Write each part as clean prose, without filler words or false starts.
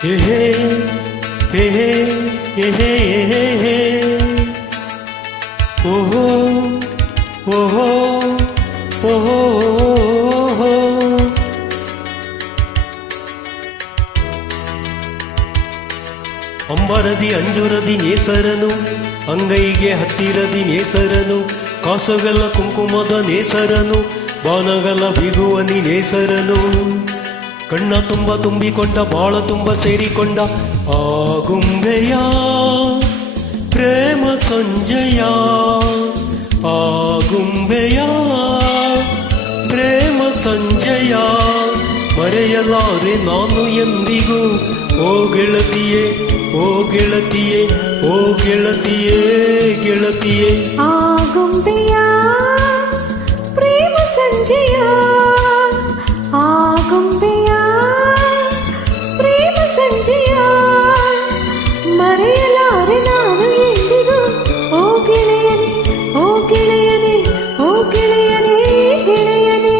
ಹೇ ಹೇ ಹೇ ಹೇ ಹೇ ಹೇ ಹೇ ಓಹೋ ಓಹೋ ಓಹೋ ಅಂಬರದಿ ಅಂಜುರದಿ ನೇಸರನು ಅಂಗೈಗೆ ಹತ್ತಿರದಿ ನೇಸರನು ಕಾಸಗಲ ಕುಂಕುಮದ ನೇಸರನು ಬಾನಗಲ ಬಿಗುವನಿ ನೇಸರನು ಕಣ್ಣ ತುಂಬ ತುಂಬಿಕೊಂಡ ಬಾಳ ತುಂಬ ಸೇರಿಕೊಂಡ ಆಗುಂಬೆಯ ಪ್ರೇಮ ಸಂಜಯ ಆಗುಂಬೆಯ ಪ್ರೇಮ ಸಂಜಯ ಮರೆಯಲಾರೆ ನಾನು ಎಂದಿಗೂ ಓ ಗೆಳತಿಯೇ ಓ ಗೆಳತಿಯೇ ಓ ಗೆಳತಿಯೇ ಗೆಳತಿಯೇ ಆಗುಂಬೆಯ ಪ್ರೇಮ ಸಂಜಯ ಆಗುಂಬೆಯ ಪ್ರೇಮ ಸಂಜಯ ಮರೆಯಲಾರೆ ನಾನು ಎಂದಿಗೂ ಓ ಗೆಳೆಯನೇ ಓ ಗೆಳೆಯನೇ ಓ ಗೆಳೆಯನೇ ಗೆಳೆಯನೇ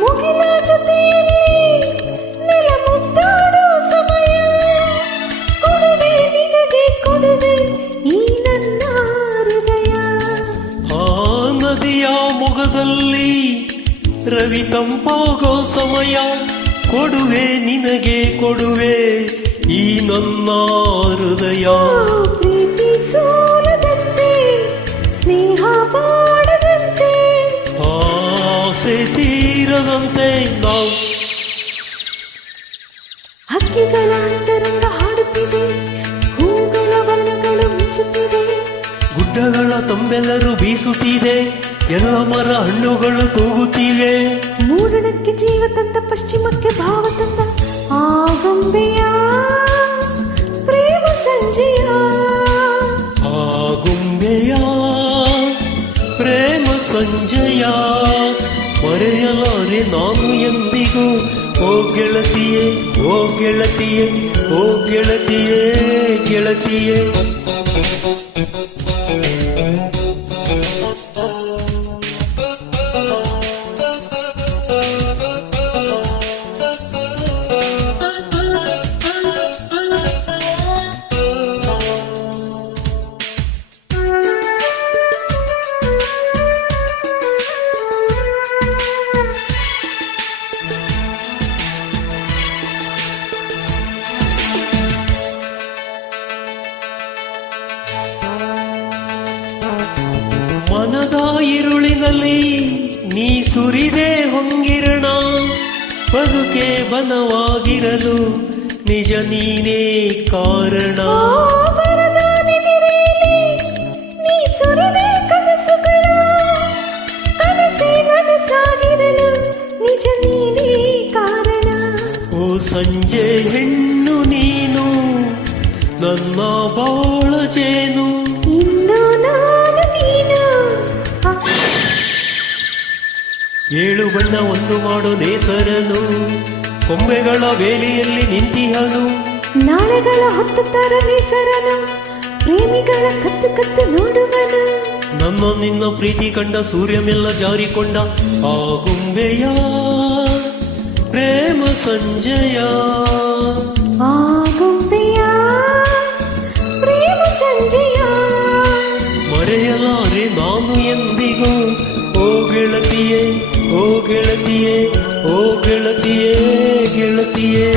ಮುಗಿಲ ಜೊತೆಯಲ್ಲಿ ನೆಲ ಮುದ್ದಾಡೋ ಸಮಯ ಕೊಡುವೆ ನಿನಗೆ ಕೊಡುವೆ ಈ ನನ್ನ ಹೃದಯ ಆ ನದಿಯ ಮೊಗದಲ್ಲಿ ರವಿ ತಂಪಾಗೋ ಸಮಯ ಕೊಡುವೆ ನಿನಗೆ ಕೊಡುವೆ ಈ ನನ್ನ ಹೃದಯ ಪ್ರೀತಿ ಸೋಲದಂತೆ ಸ್ನೇಹ ಬಾಡದಂತೆ ಆಸೆ ತೀರದಂತೆ ನಾವು ಹಕ್ಕಿಗಳ ಅಂತರಂಗ ಹಾಡುತ್ತಿದೆ ಹೂಗಳ ವರ್ಣಗಳು ಮಿಂಚುತ್ತಿವೆ ಗುಡ್ಡಗಳ ತಂಬೆಲ್ಲರೂ ಬೀಸುತ್ತಿದೆ ಎಲ್ಲ ಮರ ಹಣ್ಣುಗಳು ತೂಗುತ್ತಿವೆ ಮೂಡಣಕ್ಕೆ ಜೀವ ತಂದ ಪಶ್ಚಿಮಕ್ಕೆ ಭಾವ ತಂದ ಆಗುಂಬೆಯ ಪ್ರೇಮ ಸಂಜಯ ಆಗುಂಬೆಯ ಪ್ರೇಮ ಸಂಜಯ ಮರೆಯಲಾರೆ ನಾನು ಎಂದಿಗೂ ಓ ಗೆಳತಿಯೇ ಓ ಗೆಳತಿಯೇ ಓ ಗೆಳತಿಯೇ ಗೆಳತಿಯೇ ಮನದ ಇರುಳಿನಲ್ಲಿ ನೀ ಸುರಿದೆ ಹೊಂಗಿರಣ ಬದುಕೆ ಬನವಾಗಿರಲು ನಿಜ ನೀನೇ ಕಾರಣ ನೀ ಸುರಿದೆ ಕನಸುಗಳ ಕನಸೇ ನನಸಾಗಿರಲು ನಿಜ ನೀನೇ ಕಾರಣ ಓ ಸಂಜೆ ಹೆಣ್ಣು ನೀನು ನನ್ನ ಬಾಳ ಜೇನು ಇನ್ನು ನಾನು ನೀನು ಏಳು ಬಣ್ಣ ಒಂದು ಮಾಡು ನೇಸರನು ಕೊಂಬೆಗಳ ಬೇಲಿಯಲ್ಲಿ ನಿಂತಿಹನು ನಾಳೆಗಳ ಹೊತ್ತು ತರಲಿ ಸರನು ಪ್ರೇಮಿಗಳ ಕತ್ತು ಕತ್ತು ನೋಡುವನು ನನ್ನ ನಿನ್ನ ಪ್ರೀತಿ ಕಂಡ ಸೂರ್ಯಮೆಲ್ಲ ಜಾರಿಕೊಂಡ ಆಗುಂಬೆಯ ಪ್ರೇಮ ಸಂಜಯ ಆಗುಂಬೆಯ ಪ್ರೇಮ ಸಂಜಯ ಮರೆಯಲಾರೆ ನಾನು ಎಂದಿಗೂ ಓ ಗೆಳತಿಯೇ ಓ ಗೆಳತಿಯೇ ಓ ಗೆಳತಿಯೇ ಗೆಳತಿಯೇ